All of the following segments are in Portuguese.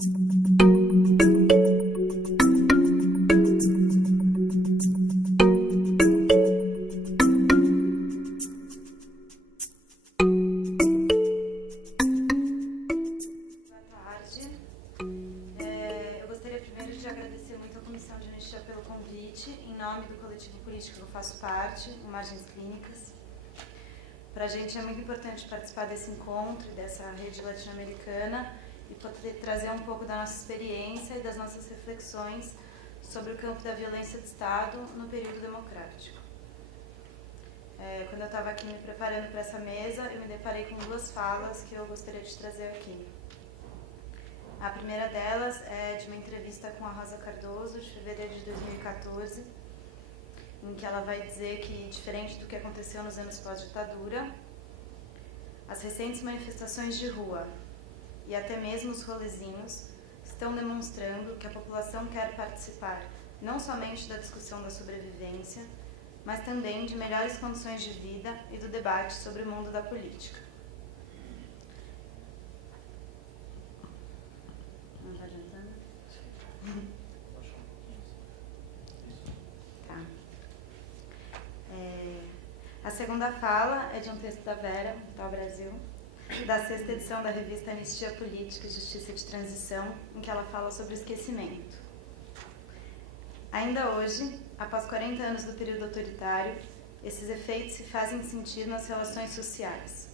Para a gente é muito importante participar desse encontro e dessa rede latino-americana e poder trazer um pouco da nossa experiência e das nossas reflexões sobre o campo da violência de Estado no período democrático. Quando eu estava aqui me preparando para essa mesa, eu me deparei com duas falas que eu gostaria de trazer aqui. A primeira delas é de uma entrevista com a Rosa Cardoso, de fevereiro de 2014, em que ela vai dizer que, diferente do que aconteceu nos anos pós-ditadura, as recentes manifestações de rua e até mesmo os rolezinhos estão demonstrando que a população quer participar não somente da discussão da sobrevivência, mas também de melhores condições de vida e do debate sobre o mundo da política. Não está adiantando? A segunda fala é de um texto da Vera, do Brasil, da 6ª edição da revista Anistia Política e Justiça de Transição, em que ela fala sobre o esquecimento. Ainda hoje, após 40 anos do período autoritário, esses efeitos se fazem sentir nas relações sociais,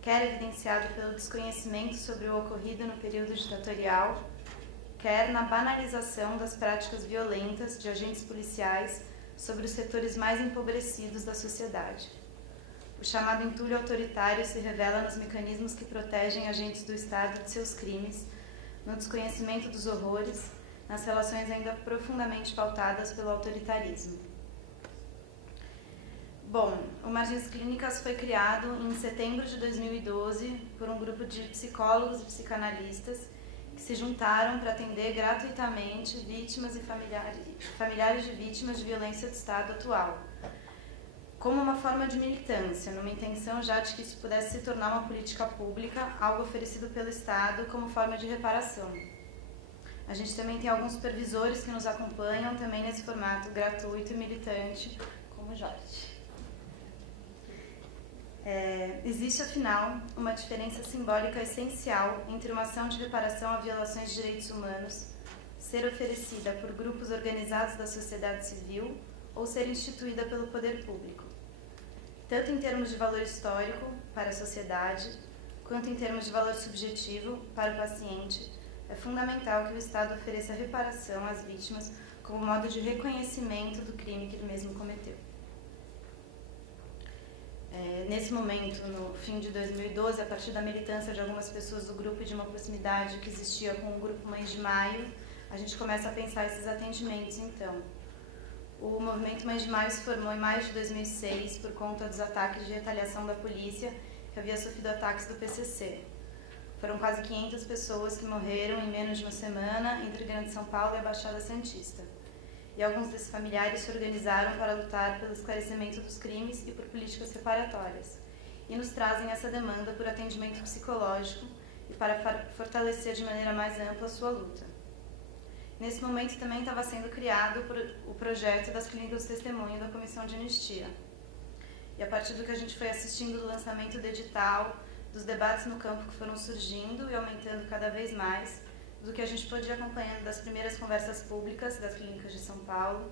quer evidenciado pelo desconhecimento sobre o ocorrido no período ditatorial, quer na banalização das práticas violentas de agentes policiais sobre os setores mais empobrecidos da sociedade. O chamado entulho autoritário se revela nos mecanismos que protegem agentes do Estado de seus crimes, no desconhecimento dos horrores, nas relações ainda profundamente pautadas pelo autoritarismo. Bom, o Margens Clínicas foi criado em setembro de 2012 por um grupo de psicólogos e psicanalistas que se juntaram para atender gratuitamente vítimas e familiares de vítimas de violência de Estado atual, como uma forma de militância, numa intenção já de que isso pudesse se tornar uma política pública, algo oferecido pelo Estado como forma de reparação. A gente também tem alguns supervisores que nos acompanham também nesse formato gratuito e militante, como o Jorge. Existe, afinal, uma diferença simbólica essencial entre uma ação de reparação a violações de direitos humanos ser oferecida por grupos organizados da sociedade civil ou ser instituída pelo poder público, tanto em termos de valor histórico para a sociedade, quanto em termos de valor subjetivo para o paciente. É fundamental que o Estado ofereça reparação às vítimas como modo de reconhecimento do crime que ele mesmo cometeu. Nesse momento, no fim de 2012, a partir da militância de algumas pessoas do grupo e de uma proximidade que existia com o grupo Mães de Maio, a gente começa a pensar esses atendimentos, então. O movimento Mães de Maio se formou em maio de 2006 por conta dos ataques de retaliação da polícia que havia sofrido ataques do PCC. Foram quase 500 pessoas que morreram em menos de uma semana entre Grande São Paulo e a Baixada Santista. E alguns desses familiares se organizaram para lutar pelo esclarecimento dos crimes e por políticas reparatórias. E nos trazem essa demanda por atendimento psicológico e para fortalecer de maneira mais ampla a sua luta. Nesse momento também estava sendo criado o projeto das Clínicas do Testemunho da Comissão de Anistia. E a partir do que a gente foi assistindo do lançamento do edital, dos debates no campo que foram surgindo e aumentando cada vez mais, do que a gente podia acompanhando das primeiras conversas públicas das clínicas de São Paulo,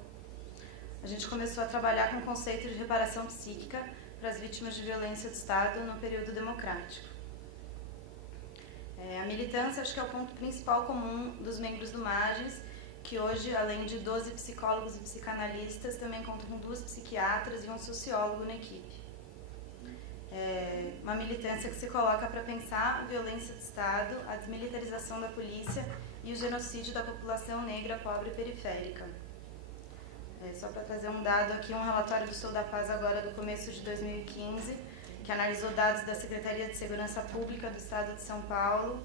a gente começou a trabalhar com o conceito de reparação psíquica para as vítimas de violência de Estado no período democrático. A militância acho que é o ponto principal comum dos membros do Margens, que hoje, além de 12 psicólogos e psicanalistas, também conta com 2 psiquiatras e um sociólogo na equipe. Uma militância que se coloca para pensar a violência de Estado, a desmilitarização da polícia e o genocídio da população negra, pobre e periférica. Só para trazer um dado aqui, um relatório do Sou da Paz agora do começo de 2015, que analisou dados da Secretaria de Segurança Pública do Estado de São Paulo,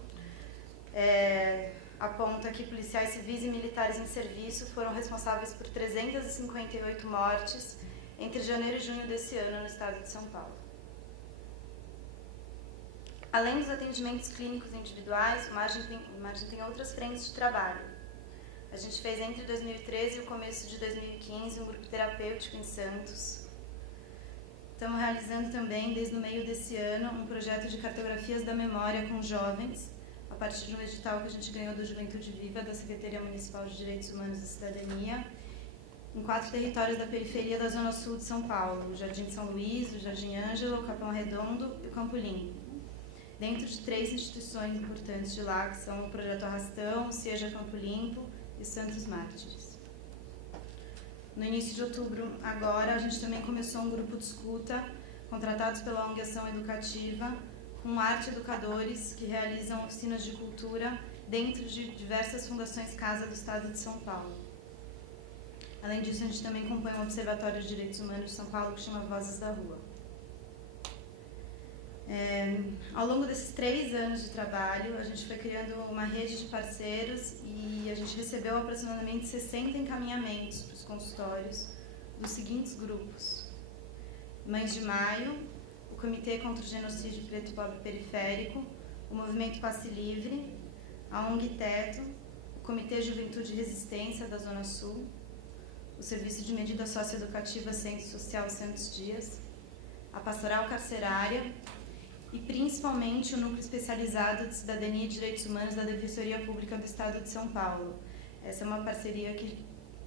aponta que policiais civis e militares em serviço foram responsáveis por 358 mortes entre janeiro e junho desse ano no Estado de São Paulo. Além dos atendimentos clínicos individuais, o Margem tem outras frentes de trabalho. A gente fez entre 2013 e o começo de 2015 um grupo terapêutico em Santos. Estamos realizando também, desde o meio desse ano, um projeto de cartografias da memória com jovens, a partir de um edital que a gente ganhou do Juventude Viva, da Secretaria Municipal de Direitos Humanos e Cidadania, em 4 territórios da periferia da Zona Sul de São Paulo, o Jardim de São Luís, o Jardim Ângela, o Capão Redondo e o Campo Limpo, dentro de 3 instituições importantes de lá, que são o Projeto Arrastão, o Seja Campo Limpo e os Santos Mártires. No início de outubro, agora, a gente também começou um grupo de escuta, contratados pela ONG Ação Educativa, com arte educadores que realizam oficinas de cultura dentro de diversas fundações Casa do Estado de São Paulo. Além disso, a gente também compõe um Observatório de Direitos Humanos de São Paulo que chama Vozes da Rua. Ao longo desses 3 anos de trabalho, a gente foi criando uma rede de parceiros e a gente recebeu aproximadamente 60 encaminhamentos para os consultórios dos seguintes grupos: Mães de Maio, o Comitê contra o Genocídio Preto e Pobre Periférico, o Movimento Passe Livre, a ONG Teto, o Comitê Juventude e Resistência da Zona Sul, o Serviço de Medida Socioeducativa Centro Social Santos Dias, a Pastoral Carcerária e principalmente o Núcleo Especializado de Cidadania e Direitos Humanos da Defensoria Pública do Estado de São Paulo. Essa é uma parceria que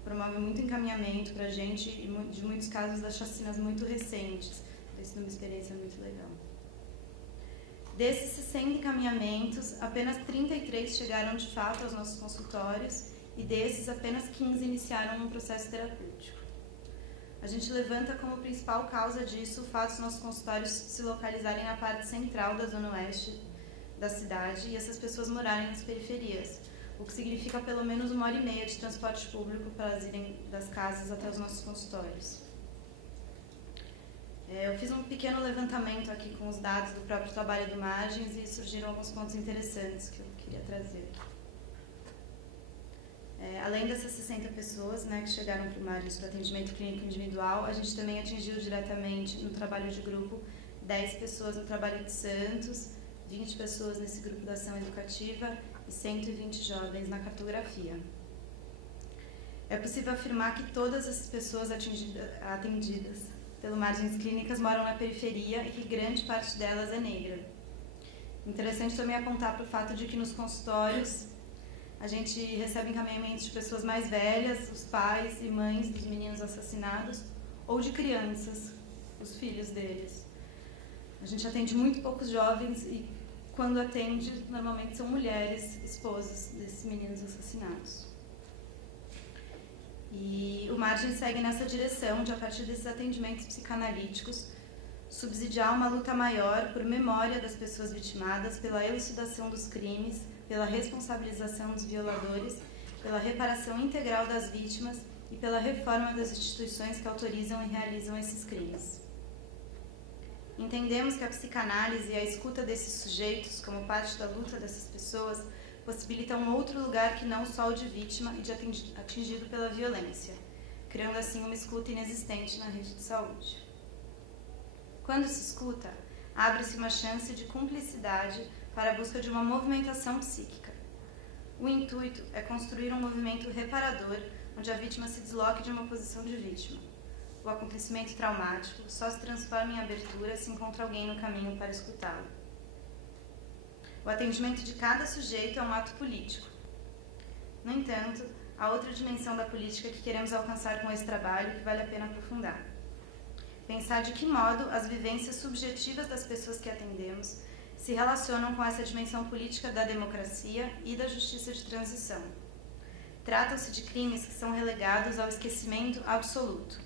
promove muito encaminhamento para a gente e de muitos casos das chacinas muito recentes. Tem sido uma experiência muito legal. Desses 60 encaminhamentos, apenas 33 chegaram de fato aos nossos consultórios e desses apenas 15 iniciaram um processo terapêutico. A gente levanta como principal causa disso o fato dos nossos consultórios se localizarem na parte central da zona oeste da cidade e essas pessoas morarem nas periferias, o que significa pelo menos 1h30 de transporte público para elas irem das casas até os nossos consultórios. Eu fiz um pequeno levantamento aqui com os dados do próprio trabalho do Margens e surgiram alguns pontos interessantes que eu queria trazer. Além dessas 60 pessoas, né, que chegaram para o Margens para atendimento clínico individual, a gente também atingiu diretamente no trabalho de grupo 10 pessoas no trabalho de Santos, 20 pessoas nesse grupo da ação educativa e 120 jovens na cartografia. É possível afirmar que todas essas pessoas atendidas pelo Margens Clínicas moram na periferia e que grande parte delas é negra. Interessante também apontar para o fato de que nos consultórios a gente recebe encaminhamentos de pessoas mais velhas, os pais e mães dos meninos assassinados, ou de crianças, os filhos deles. A gente atende muito poucos jovens e, quando atende, normalmente são mulheres, esposas desses meninos assassinados. E o Margem segue nessa direção de, a partir desses atendimentos psicanalíticos, subsidiar uma luta maior por memória das pessoas vitimadas, pela elucidação dos crimes, pela responsabilização dos violadores, pela reparação integral das vítimas e pela reforma das instituições que autorizam e realizam esses crimes. Entendemos que a psicanálise e a escuta desses sujeitos, como parte da luta dessas pessoas, possibilitam um outro lugar que não só o de vítima e de atingido pela violência, criando assim uma escuta inexistente na rede de saúde. Quando se escuta, abre-se uma chance de cumplicidade para a busca de uma movimentação psíquica. O intuito é construir um movimento reparador, onde a vítima se desloque de uma posição de vítima. O acontecimento traumático só se transforma em abertura se encontra alguém no caminho para escutá-lo. O atendimento de cada sujeito é um ato político. No entanto, há outra dimensão da política que queremos alcançar com esse trabalho que vale a pena aprofundar. Pensar de que modo as vivências subjetivas das pessoas que atendemos se relacionam com essa dimensão política da democracia e da justiça de transição. Tratam-se de crimes que são relegados ao esquecimento absoluto.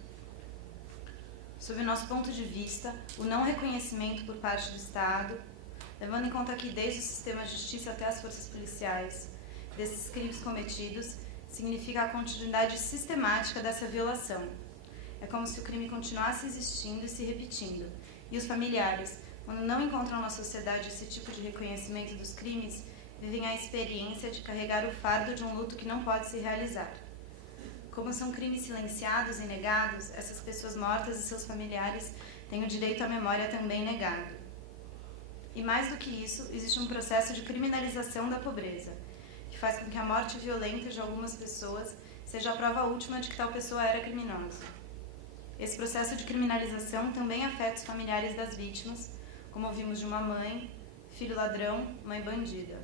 Sob o nosso ponto de vista, o não reconhecimento por parte do Estado, levando em conta aqui desde o sistema de justiça até as forças policiais, desses crimes cometidos, significa a continuidade sistemática dessa violação. É como se o crime continuasse existindo e se repetindo, e os familiares, quando não encontram na sociedade esse tipo de reconhecimento dos crimes, vivem a experiência de carregar o fardo de um luto que não pode se realizar. Como são crimes silenciados e negados, essas pessoas mortas e seus familiares têm o direito à memória também negado. E mais do que isso, existe um processo de criminalização da pobreza, que faz com que a morte violenta de algumas pessoas seja a prova última de que tal pessoa era criminosa. Esse processo de criminalização também afeta os familiares das vítimas, como ouvimos de uma mãe, filho ladrão, mãe bandida.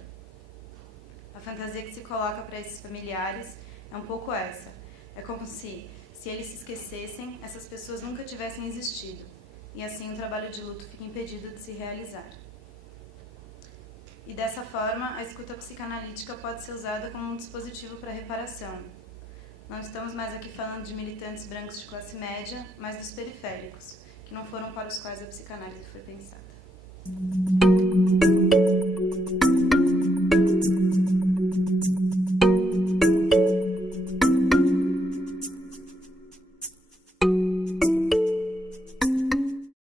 A fantasia que se coloca para esses familiares é um pouco essa. É como se eles se esquecessem, essas pessoas nunca tivessem existido. E assim o trabalho de luto fica impedido de se realizar. E dessa forma, a escuta psicanalítica pode ser usada como um dispositivo para reparação. Não estamos mais aqui falando de militantes brancos de classe média, mas dos periféricos, que não foram para os quais a psicanálise foi pensada.